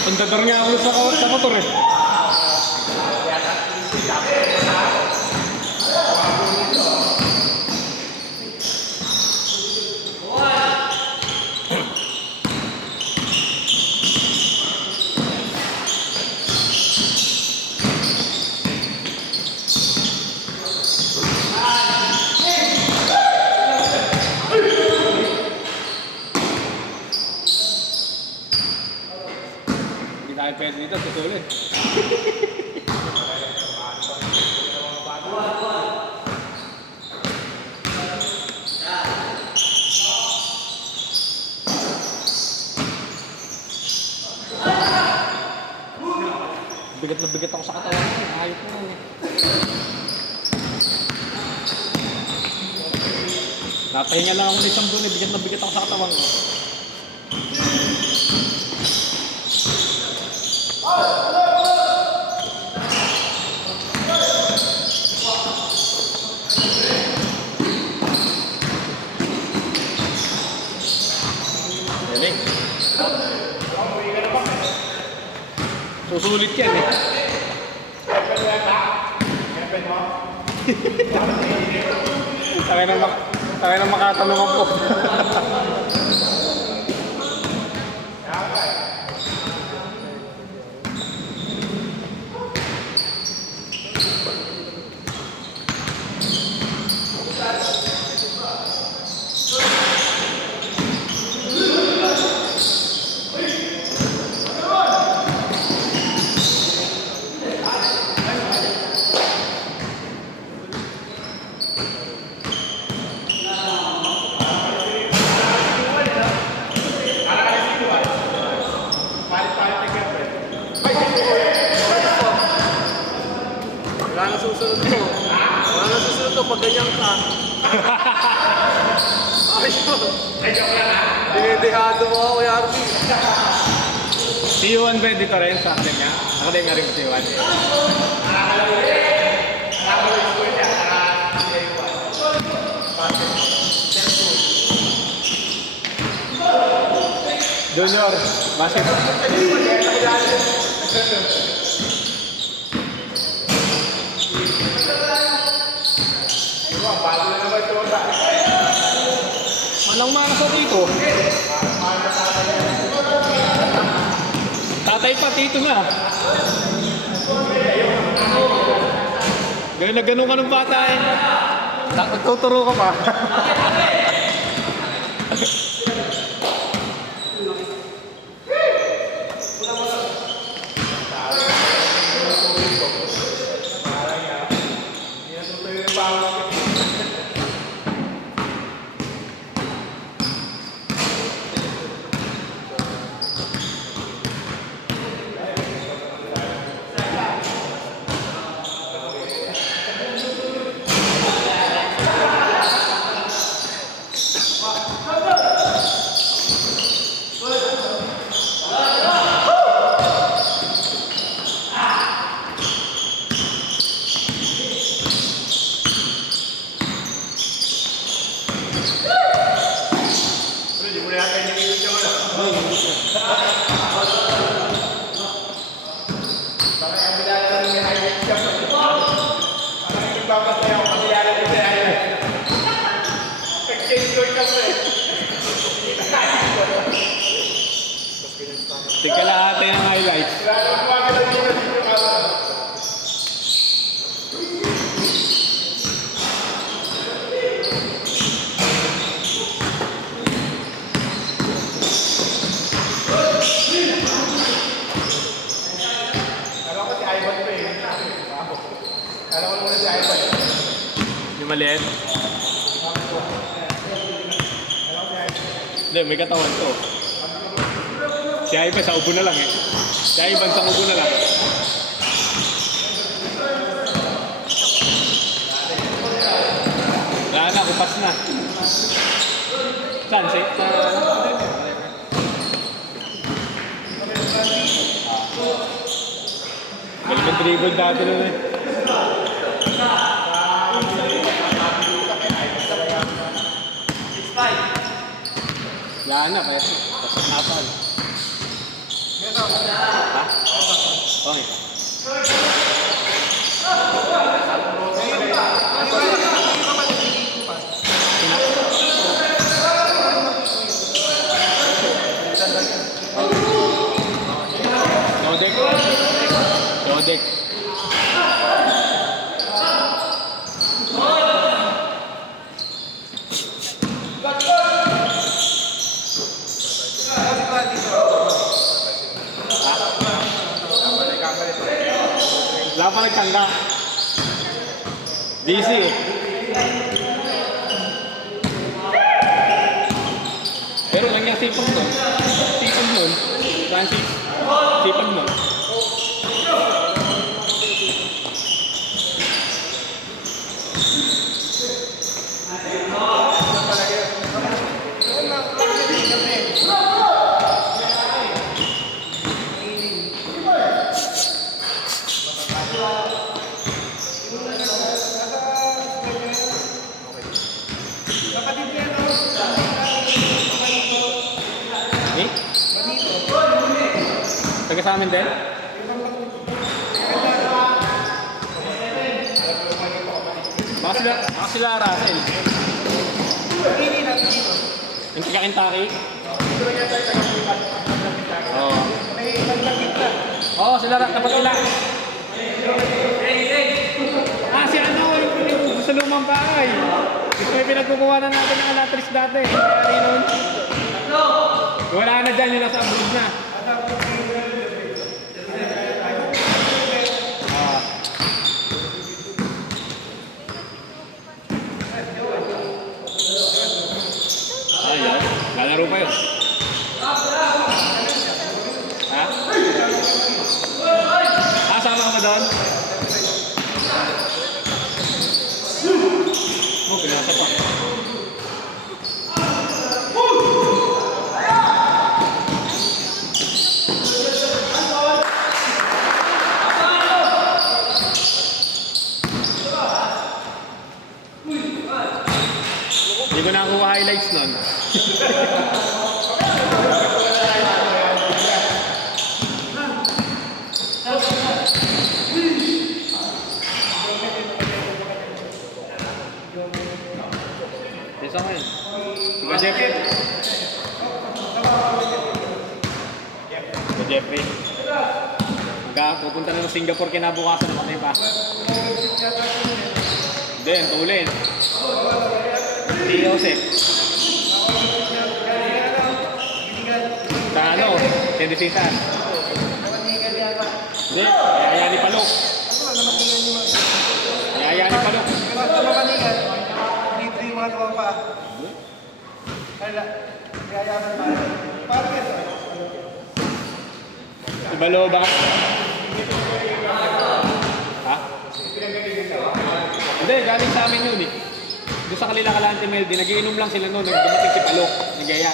Ipundador nga ako sa motor eh. Hindi tayo pwede dito, tutulin. Bigat na bigat ako sa katawan ko. Ayot mo. Napahinga lang ako ng isang doon. Bigat na bigat ako sa katawan ko. Susulit yan eh. Takay na makatanungan po. Wala na susunod to. Wala na susunod to pag ganyan ka. Ayos mo. Ay, joke lang ha. Dinidihado mo ako, Kuya Arby. C1 ba dito rin sa akin niya? Ako din nga rin C1. Junior, masih. Manang mana sa dito. Tatay pa dito na. Ganun na ganun ka ng bata eh. Tuturo ka pa. Tika lahat ng highlights. Yung maliit? Hindi, may katawan to. Si Ivan sa ubo na lang eh. Si Ivan sa ubo na lang. Wala na, kupas na. Saan? Galing ang dribble dati nun eh. Wala na, kaya basta napal. Ha? Okay. Dodek. Dodek. Wala pa nagtanda. DC eh. Pero lang yung sipag nun. Sipag nun. Francis. Sipag nun. Eh? Taga sa amin din? Baka sila Russell. Yung taga Kentucky? Oo. Oo, sila dapat sila. Ah, si ano, yung sa lumang bahay. Ito yung pinagkukuha na natin ng Alatrice dati. Kaya noon. Wala na dyan, yung nasa abroad na. Ayaw, lalaro pa yun. Ha? Ah, sama ka ba doon? Oh, pinasa pa. Hindi ko nakuha highlights nun. Isa ko yun. Diba Jeffrey? Diba Jeffrey? Pupunta na ng Singapore kinabukasan, namatay pa. Hindi, ang tulin. Si Joseph. Sa ano? Tendisitas. Hindi, kaya ni Palok. Kaya ni Palok. Ibalo ba? Ha? Hindi, galing sa amin yun eh. Doon sa kanila Kalante Meldy, nagiinom lang sila noon, nagdumating si Palok, nagaya.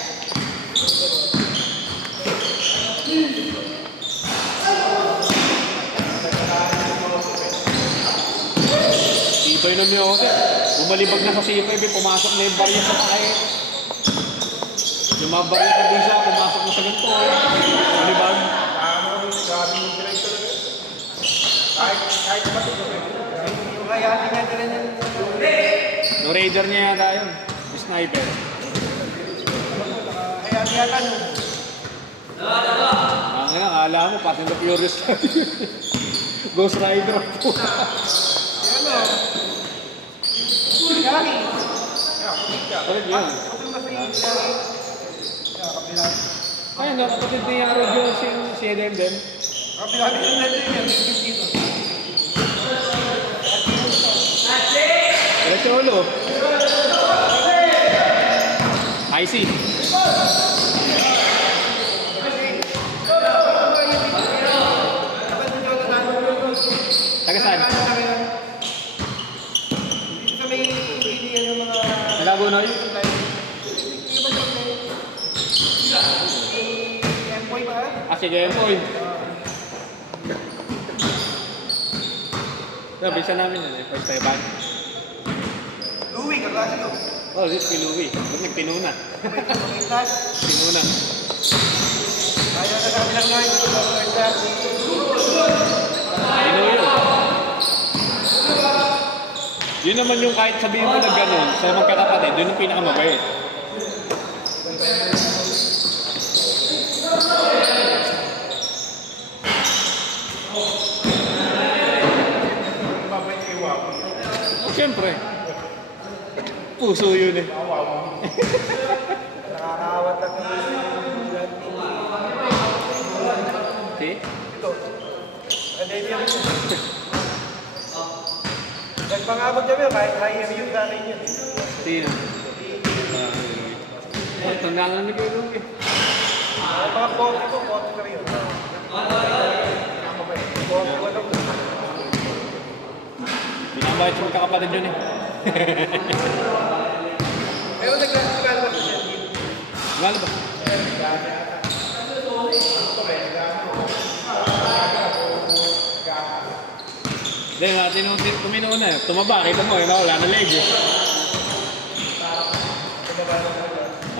Sipoy nun yung okay. Bumalibag na sa Sipoy, pumasok na yung barya sa tayo. Yung mga barya sa bisa, pumasok na sa ganito. Bumalibag. No Raider niya yata yun. Yung sniper. Ang akala mo, Fast and the Furious. Ghost Rider po. Ulit yun. Ayun, nakapatid na yung Arroyo si Eden din. Wala si Olo. IC. Taga saan? Lagunoy? Ah, sige, Empoy. Bisa namin yun eh, first time back. Louie, kaklase ko. Oh, this kay Louie. Ba't nagtinuna? Pagkaitan. Tinuna. Ayaw na kami lang ngayon. Pagkaitan. Tino yun. Yun naman yung kahit sabihin mo na gano'n sa magkakapatid, yun yung pinakamabait. Oh, siyempre. Puso yun eh. Nakakawat ako. See? Ito. Ano yun? Nagpangabot kami, kahit higher yung galing yun. Sino? Oh, tandaan na ni Kuya Louie. Ang mga 40 ko, 40 na rin yun. 40 ko lang. Binabayad sa magkakapatid yun eh. Pero nagkakagal ba siya? Mahal ba? Hindi, tumino na. Tumaba, kita mo, yun, wala na leg eh.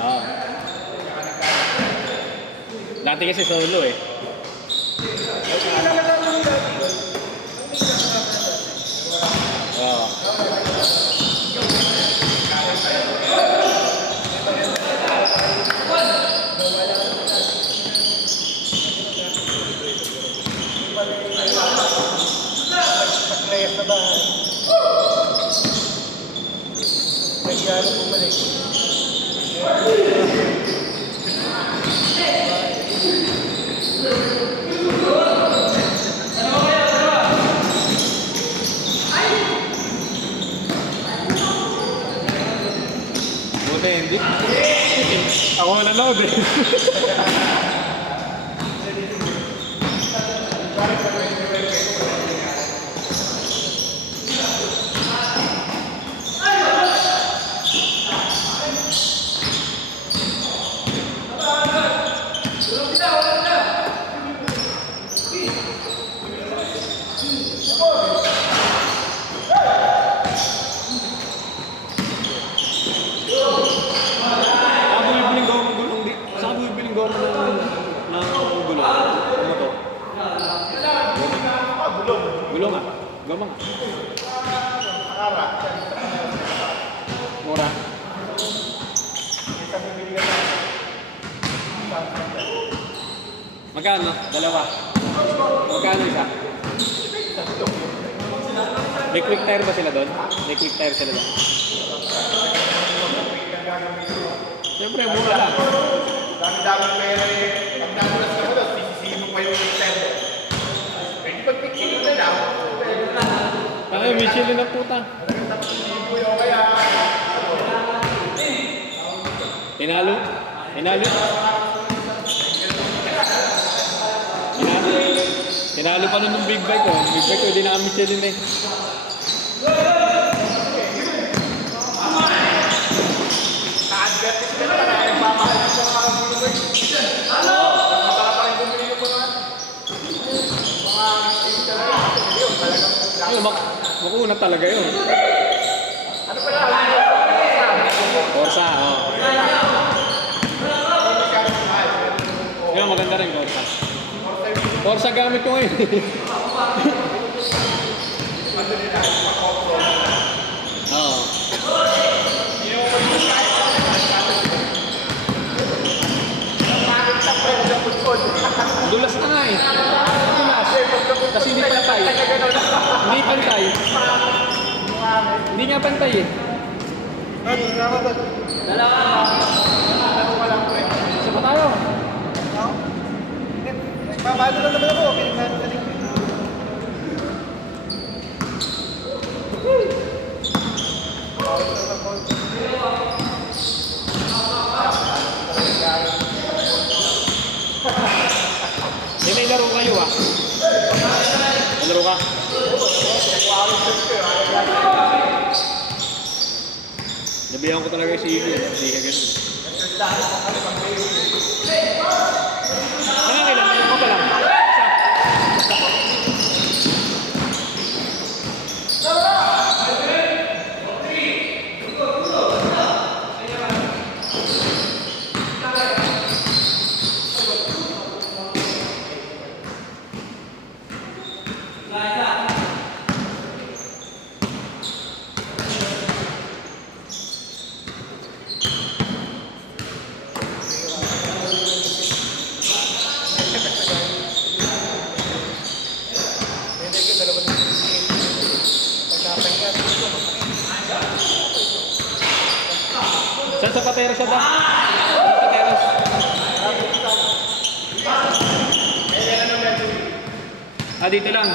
Oo. Dati kasi solo eh. Oo. Pag-layas na ba? Nagyaro bumalik. Buti hindi. Ako nanood eh. Saan bibiling goma ng gulong? Ano to? Gulong nga. Goma nga. Mura. Magkano? Dalawa. Magkano isa? May quick tire ba sila doon? May quick tire sila doon? Siyempre, mura lang. Dami-dami pera eh. Pag namulas ka mo doon, sisisihin mo pa yung tempo. Pwede pag-picture na daw. Ay, Michelin na puta. Tinalo? Tinalo? Tinalo pa nun ng big bike ko. Big bike ko, hindi na Michelin eh. Ay, makuna talaga yun. Ano pala? Corsa, oo. Yan, maganda rin Corsa. Corsa gamit ko ngayon. Oo. Dulas na nga eh. Dulas. Kasi hindi pantay. Hindi pantay. Hindi nga pantay eh. Isa pa tayo. Nagpapalo lang naman ako. Pinagano ka din. May laro kayo ah. May laro ka. Nabihan ko talaga si Igor. Hindi ka ganun. Kailan? Ako pa lang. Saan sa Pateros siya ba? Sa Pateros. Ah, dito lang.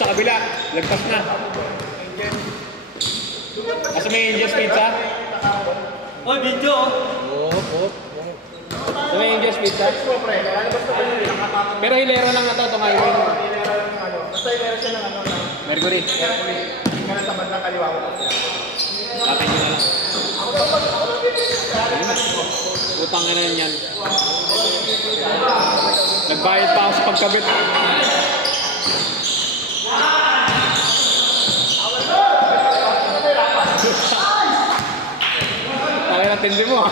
Sa kabila, lagpas na. Asa may Angel's Pizza? Oy, video! Sa may Angel's Pizza? Pero hilera lang na ito, itong highway. Basta yung meron siya ng ano, Mercury. hindi ka na sa bandang kaliwa ko. Atin nyo na lang. Utang na yan. Nagbayad pa ako sa pagkabit. Kaya natindi mo.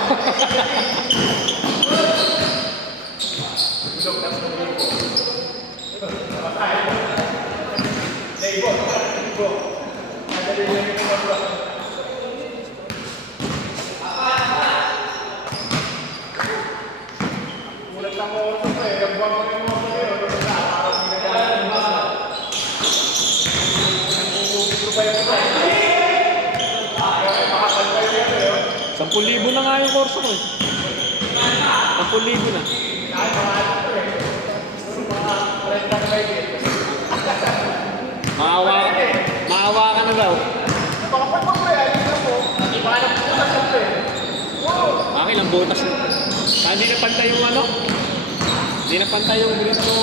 Mulat lang ko oras pa eh. Nagbuwag ko yung mga pagkakas. Parang ginagawa ng masa. Nagbubugbro pa yung mga. Makapal pa yung yan eh. 10,000 na nga yung kurso ko. 10,000 na. Dahil mga ano ko eh. Mga 30 na kayo eh. Maawa ka na daw. Napakapal pa eh. Ayun na po. Ipanap ko na sa eh. Akin lang butas na. Hindi na pantay yung ano? Hindi na pantay yung grito.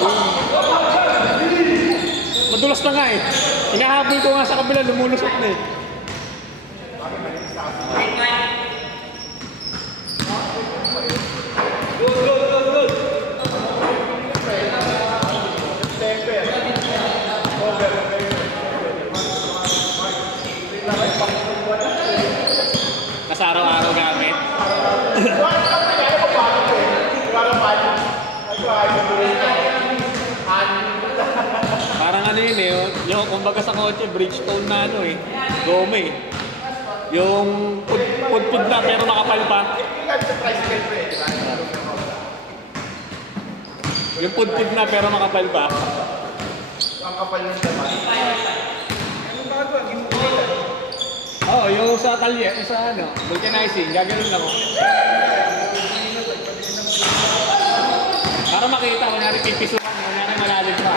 Gulong. Madulas na nga eh. Hinahabol ko nga sa kabila, lumulusot na eh. Kasi araw-araw gamit. Parang ano yun eh, yung kumbaga sa kotse, Bridgestone na ano eh, gome eh. Yung pudpud na pero nakapal pa. Yung pudpud na pero nakapal pa. Ang kapal ng daman. Anong gagawa? Gimukulitan. Oo, yung sa talye, yung sa ano, vulcanizing, gagawin lang ako. Para makita, kunyari pipisukan, kunyari malalim pa.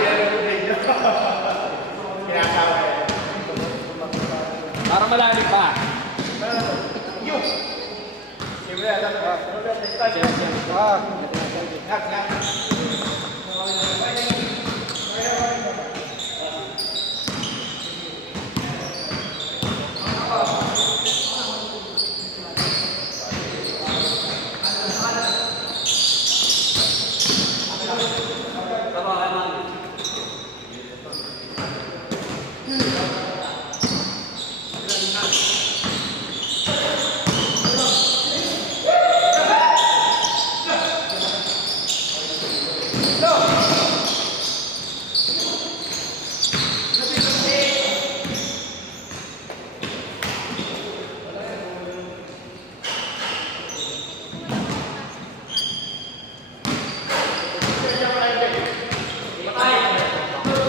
Kinakawa yan. Para malalim pa. Yung! Siyempre, alam ka.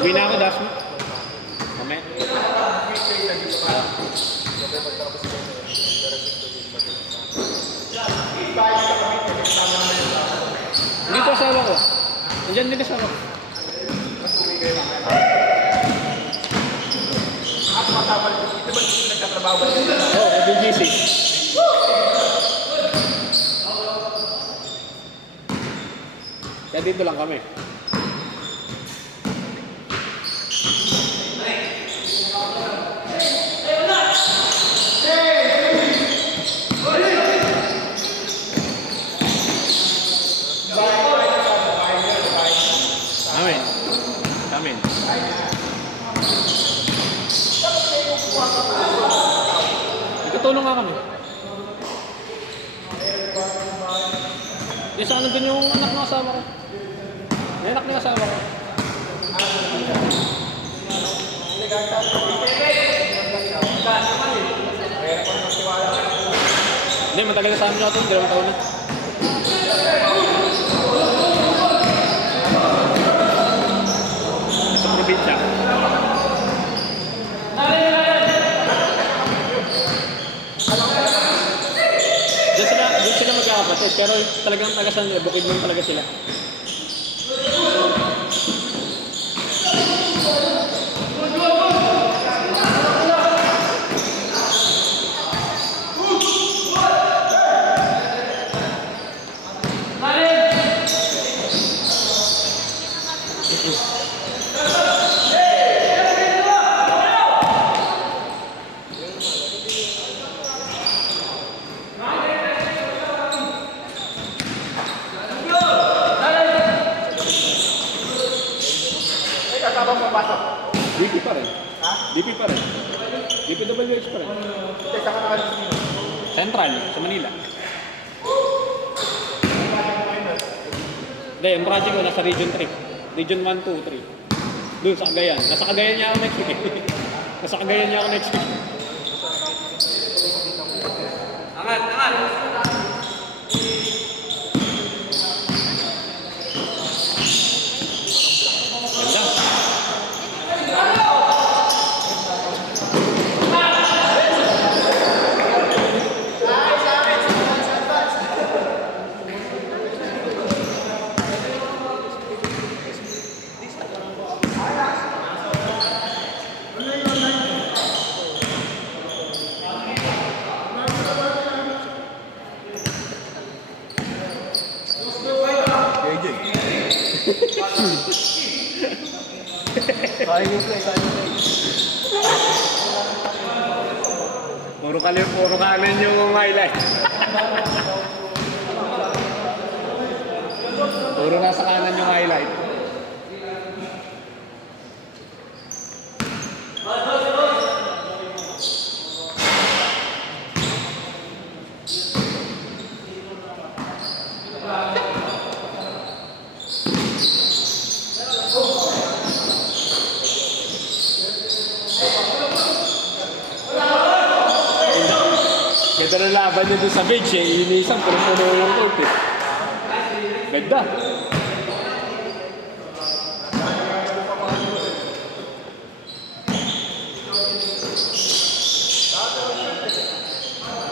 Uwi na ako, Dasmo. Mamaya. Dito asawa ko. Nandiyan din asawa ko. At matabal, ito ba yung nagtatrabaho ba? Oo, BGC. Kaya dito lang kami. Amin. Amin. Tutulong nga kami. Yung sa ano din yung anak ng asawa ko. Yung anak ng asawa ko. Hindi, matagal na sa amin natin. 2 taon na. Sa probinsya. pero talagang taga San Diego, bukid mo talaga sila. Ay, kasama mo pasok. DP pa rin. Ha? DP pa rin. DPWH pa rin. Hindi, saan ka nakalisino? Central, sa Manila. Hindi, yung project ko nasa Region 3. Region 1, 2, 3. Doon sa Cagayan. Nasa Cagayan niya ako next week. Nasa Cagayan niya ako next week. Angat, angat. Ganda. Puro kanan yung highlight. Puro nasa kanan yung highlight. Ganda ng laban niya doon sa bench eh. Iniisang puno yung court eh. Ganda.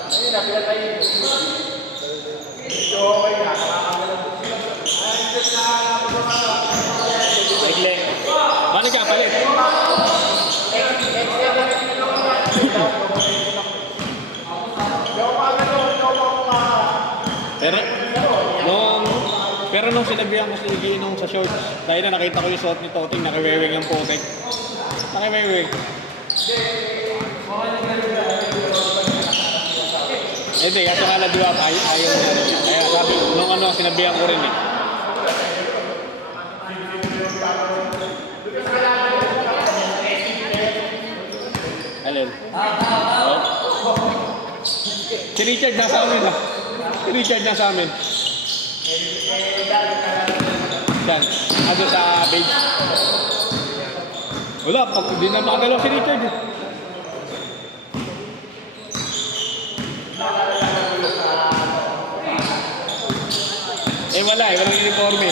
Ayun na, pila tayo. Medyo okay na, nakakagalang. Ikle. Balik ka, palit. Pero nung sinabihan ko si Iggy nung sa shorts, dahil na nakita ko yung suot ni Toting, nakiweweng yung putik. Nakiweweng. Hindi, kasi kaladiwa pa, ayaw niya rin. Kaya sabi, nung ano, sinabihan ko rin eh. Alin? Oh. Si Richard nasa amin ah. Si Richard nasa amin. Diyan. Ano sa page? Wala, pag hindi na makagalaw si Richard eh. Eh wala eh, walang uniforme.